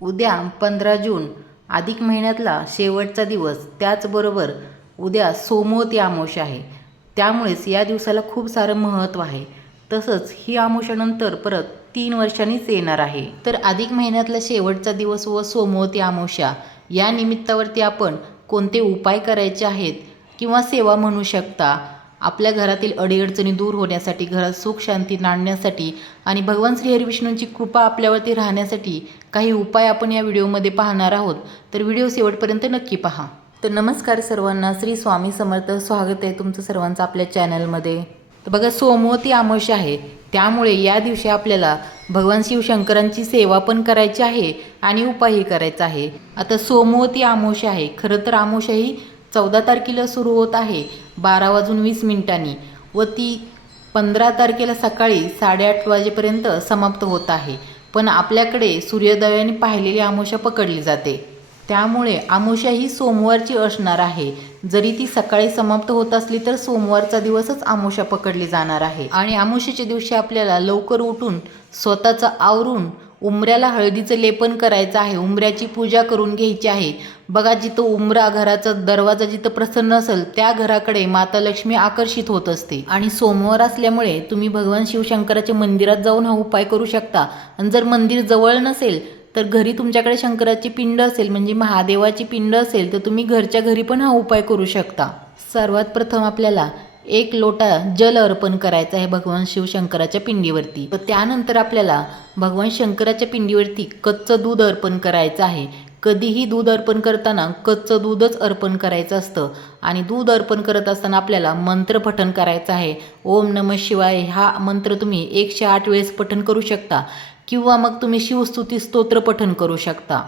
उद्या 15 जून अधिक महिन्यातला शेवटचा दिवस, त्याचबरोबर उद्या सोमवती अमावस्या आहे. त्यामुळेच या दिवसाला खूप सारं महत्त्व आहे. तसंच ही अमावस्यानंतर परत 3 वर्षांनीच येणार आहे. तर अधिक महिन्यातला शेवटचा दिवस व सोमवती अमावस्या या निमित्तावरती आपण कोणते उपाय करायचे आहेत किंवा सेवा म्हणू शकता, आपल्या घरातील अडीअडचणी दूर होण्यासाठी, घरात सुख शांती नांदण्यासाठी आणि भगवान श्री हरिविष्णूंची कृपा आपल्यावरती राहण्यासाठी काही उपाय आपण या व्हिडिओमध्ये पाहणार आहोत. तर व्हिडिओ शेवटपर्यंत नक्की पहा. तर नमस्कार सर्वांना, श्री स्वामी समर्थ. स्वागत आहे तुमचं सर्वांचं आपल्या चॅनलमध्ये. तर बघा, सोमवती अमावस्या आहे, त्यामुळे या दिवशी आपल्याला भगवान शिवशंकरांची सेवा पण करायची आहे आणि उपायही करायचा आहे. आता सोमवती अमावस्या आहे. खरं तर अमावस्या ही 14 तारखेला सुरू होत आहे 12:20 व ती 15 तारखेला सकाळी 8:30 वाजेपर्यंत समाप्त होत आहे. पण आपल्याकडे सूर्योदयाने पाहिलेली अमावस्या पकडली जाते, त्यामुळे अमावस्या ही सोमवारची असणार आहे. जरी ती सकाळी समाप्त होत असली तर सोमवारचा दिवसच अमावस्या पकडली जाणार आहे. आणि अमावस्येच्या दिवशी आपल्याला लवकर उठून स्वतःचं आवरून उंबऱ्याला हळदीचं लेपन करायचं आहे. उंबऱ्याची पूजा करून घ्यायची आहे. बघा, जिथं उंबरा, घराचा दरवाजा जिथं प्रसन्न असेल त्या घराकडे माता लक्ष्मी आकर्षित होत असते. आणि सोमवार असल्यामुळे तुम्ही भगवान शिवशंकराच्या मंदिरात जाऊन हा उपाय करू शकता. आणि जर मंदिर जवळ नसेल तर घरी तुमच्याकडे शंकराची पिंड असेल, म्हणजे महादेवाची पिंड असेल, तर तुम्ही घरच्या घरी पण हा उपाय करू शकता. सर्वात प्रथम आपल्याला 1 लोटा जल अर्पण करायचं आहे भगवान शिवशंकराच्या पिंडीवरती. तर त्यानंतर आपल्याला भगवान शंकराच्या पिंडीवरती कच्चं दूध अर्पण करायचं आहे. कधीही दूध अर्पण करताना कच्चं दूधच अर्पण करायचं असतं. आणि दूध अर्पण करत असताना आपल्याला मंत्र पठण करायचं आहे. ओम नमः शिवाय हा मंत्र तुम्ही 108 वेळेस पठण करू शकता किंवा मग तुम्ही शिवस्तुती स्तोत्र पठण करू शकता.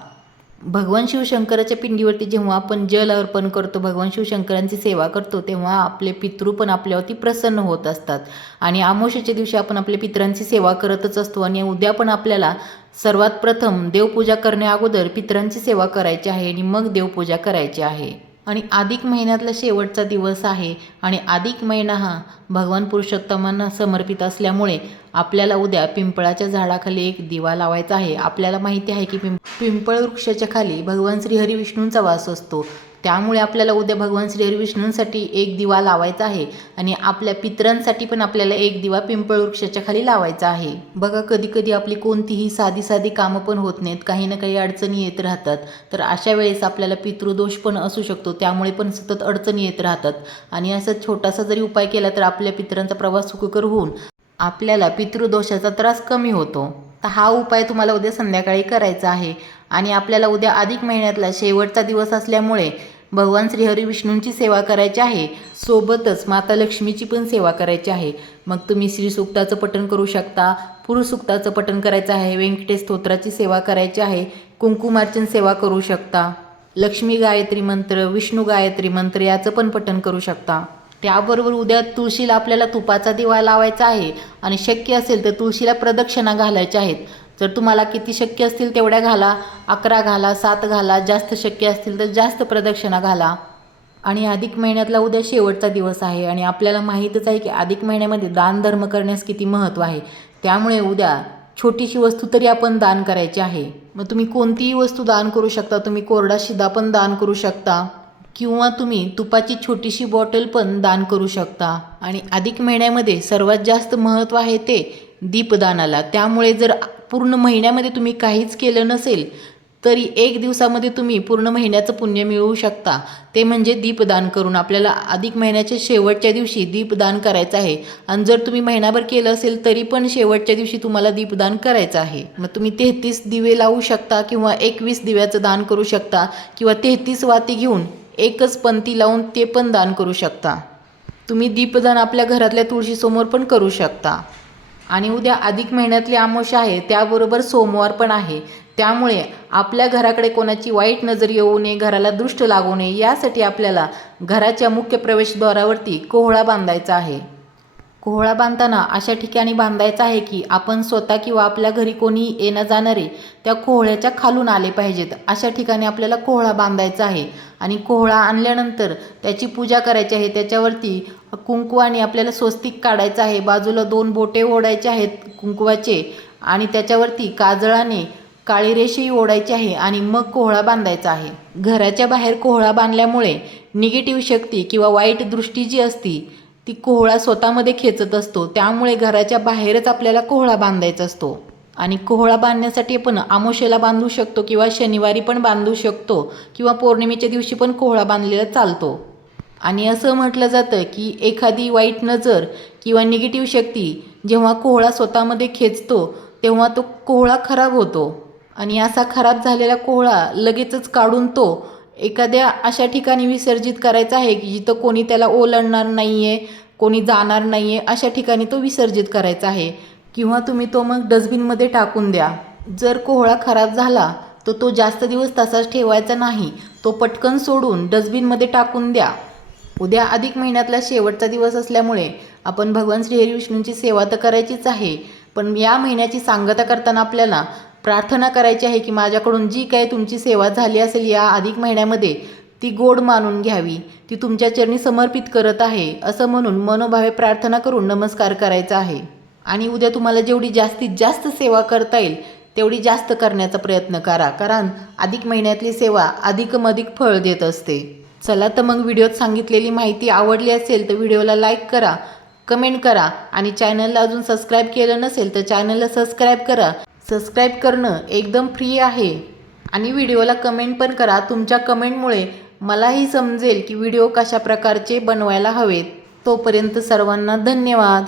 भगवान शिवशंकराच्या पिंडीवरती जेव्हा आपण जल अर्पण करतो, भगवान शिवशंकरांची सेवा करतो, तेव्हा आपले पितृ पण आपल्यावरती प्रसन्न होत असतात. आणि अमावस्येच्या दिवशी आपण आपल्या पितरांची सेवा करतच असतो. आणि उद्या पण आपल्याला सर्वात प्रथम देवपूजा करण्या अगोदर पितरांची सेवा करायची आहे आणि मग देवपूजा करायची आहे. आणि अधिक महिन्यातला शेवटचा दिवस आहे आणि अधिक महिना हा भगवान पुरुषोत्तमांना समर्पित असल्यामुळे आपल्याला उद्या पिंपळाच्या झाडाखाली एक दिवा लावायचा आहे. आपल्याला माहिती आहे की पिंपळ वृक्षाच्या खाली भगवान श्री हरिविष्णूंचा वास असतो, त्यामुळे आपल्याला उद्या भगवान श्री हरिविष्णूंसाठी एक दिवा लावायचा आहे. आणि आपल्या पितरांसाठी पण आपल्याला एक दिवा पिंपळ वृक्षाच्या खाली लावायचा आहे. बघा, कधी कधी आपली कोणतीही साधी साधी कामं पण होत नाहीत, काही ना काही अडचणी येत राहतात. तर अशा वेळेस आपल्याला पितृदोष पण असू शकतो, त्यामुळे पण सतत अडचणी येत राहतात. आणि असा छोटासा जरी उपाय केला तर आपल्या पितरांचा प्रवास सुखकर होऊन आपल्याला पितृदोषाचा त्रास कमी होतो. तर हा उपाय तुम्हाला उद्या संध्याकाळी करायचा आहे. आणि आपल्याला उद्या अधिक महिन्यातला शेवटचा दिवस असल्यामुळे भगवान श्री हरिविष्णूंची सेवा करायची आहे, सोबतच माता लक्ष्मीची पण सेवा करायची आहे. मग तुम्ही श्री सूक्ताचं पठण करू शकता, पुरुष सूक्ताचं पठण करायचं आहे, व्यंकटेश स्तोत्राची सेवा करायची आहे, कुंकुमार्चन सेवा करू शकता, लक्ष्मी गायत्री मंत्र, विष्णू गायत्री मंत्र याचं पण पठण करू शकता. त्याबरोबर उद्या तुळशीला आपल्याला तुपाचा दिवा लावायचा आहे. आणि शक्य असेल तर तुळशीला प्रदक्षिणा घालायच्या आहेत. जर तुम्हाला किती शक्य असतील तेवढ्या घाला, 11 घाला, 7 घाला, जास्त शक्य असतील तर जास्त प्रदक्षिणा घाला. आणि अधिक महिन्यातला उद्या शेवटचा दिवस आहे आणि आपल्याला माहीतच आहे की अधिक महिन्यामध्ये दानधर्म करण्यास किती महत्त्व आहे. त्यामुळे उद्या छोटीशी वस्तू तरी आपण दान करायची आहे. मग तुम्ही कोणतीही वस्तू दान करू शकता. तुम्ही कोरडा शिधा पण दान करू शकता किंवा तुम्ही तुपाची छोटीशी बॉटल पण दान करू शकता. आणि अधिक महिन्यामध्ये सर्वात जास्त महत्त्व आहे ते दीपदानाला. त्यामुळे जर पूर्ण महिन्यामध्ये तुम्ही काहीच केलं नसेल तरी 1 दिवसामध्ये तुम्ही पूर्ण महिन्याचं पुण्य मिळवू शकता. ते म्हणजे दीपदान करून. आपल्याला अधिक महिन्याच्या शेवटच्या दिवशी दीपदान करायचं आहे. आणि जर तुम्ही महिनाभर केलं असेल तरी पण शेवटच्या दिवशी तुम्हाला दीपदान करायचं आहे. मग तुम्ही 33 दिवे लावू शकता किंवा 21 दिव्याचं दान करू शकता किंवा 33 वाती घेऊन एकच पंथी लावून ते पण दान करू शकता. तुम्ही दीपदान आपल्या घरातल्या तुळशीसमोर पण करू शकता. आणि उद्या अधिक महिन्यातली अमावस्या आहे, त्याबरोबर सोमवार पण आहे. त्यामुळे आपल्या घराकडे कोणाची वाईट नजर येऊ नये, घराला दृष्ट लागू नये, यासाठी आपल्याला घराच्या मुख्य प्रवेशद्वारावरती कोहळा बांधायचा आहे. कोहळा बांधताना अशा ठिकाणी बांधायचा आहे की आपण स्वतः किंवा आपल्या घरी कोणी येणं जाणारे त्या कोहळ्याच्या खालून आले पाहिजेत, अशा ठिकाणी आपल्याला कोहळा बांधायचा आहे. आणि कोहळा आणल्यानंतर त्याची पूजा करायची आहे. त्याच्यावरती कुंकवाने आपल्याला स्वस्तिक काढायचं आहे. बाजूला 2 बोटे ओढायचे आहेत कुंकवाचे आणि त्याच्यावरती काजळाने काळी रेषही ओढायची आहे आणि मग कोहळा बांधायचा आहे. घराच्या बाहेर कोहळा बांधल्यामुळे निगेटिव्ह शक्ती किंवा वाईट दृष्टी जी असती ती कोहळा स्वतःमध्ये खेचत असतो. त्यामुळे घराच्या बाहेरच आपल्याला कोहळा बांधायचा असतो. आणि कोहळा बांधण्यासाठी आपण अमावास्येला बांधू शकतो किंवा शनिवारी पण बांधू शकतो किंवा पौर्णिमेच्या दिवशी पण कोहळा बांधलेला चालतो. आणि असं म्हटलं जातं की एखादी वाईट नजर किंवा निगेटिव्ह शक्ती जेव्हा कोहळा स्वतःमध्ये खेचतो तेव्हा तो कोहळा खराब होतो. आणि असा खराब झालेला कोहळा लगेचच काढून तो एखाद्या अशा ठिकाणी विसर्जित करायचा आहे की जिथं कोणी त्याला ओलांडणार नाही आहे, कोणी जाणार नाही आहे, अशा ठिकाणी तो विसर्जित करायचा आहे. किंवा तुम्ही तो मग डस्टबिनमध्ये टाकून द्या. जर कोहळा खराब झाला तर तो जास्त दिवस तसाच ठेवायचा नाही, तो पटकन सोडून डस्टबिनमध्ये टाकून द्या. उद्या अधिक महिन्यातला शेवटचा दिवस असल्यामुळे आपण भगवान श्रीहरी विष्णूंची सेवा तर करायचीच आहे, पण या महिन्याची सांगता करताना आपल्याला प्रार्थना करायची आहे की माझ्याकडून जी काही तुमची सेवा झाली असेल या अधिक महिन्यामध्ये ती गोड मानून घ्यावी, ती तुमच्या चरणी समर्पित करत आहे असं म्हणून मनोभावे प्रार्थना करून नमस्कार करायचा आहे. आणि उद्या तुम्हाला जेवढी जास्तीत जास्त सेवा करता येईल तेवढी जास्त करण्याचा प्रयत्न करा, कारण अधिक महिन्यातली सेवा अधिक फळ देत असते. चला तर मग व्हिडिओत सांगितलेली माहिती आवडली असेल तर व्हिडिओला लाईक करा, कमेंट करा आणि चॅनलला अजून सबस्क्राईब केलं नसेल तर चॅनलला सबस्क्राईब करा. सबस्क्राईब करणं एकदम फ्री आहे आणि व्हिडिओला कमेंट पण करा. तुमच्या कमेंटमुळे मलाही समजेल की व्हिडिओ कशा प्रकारचे बनवायला हवेत. तोपर्यंत सर्वांना धन्यवाद.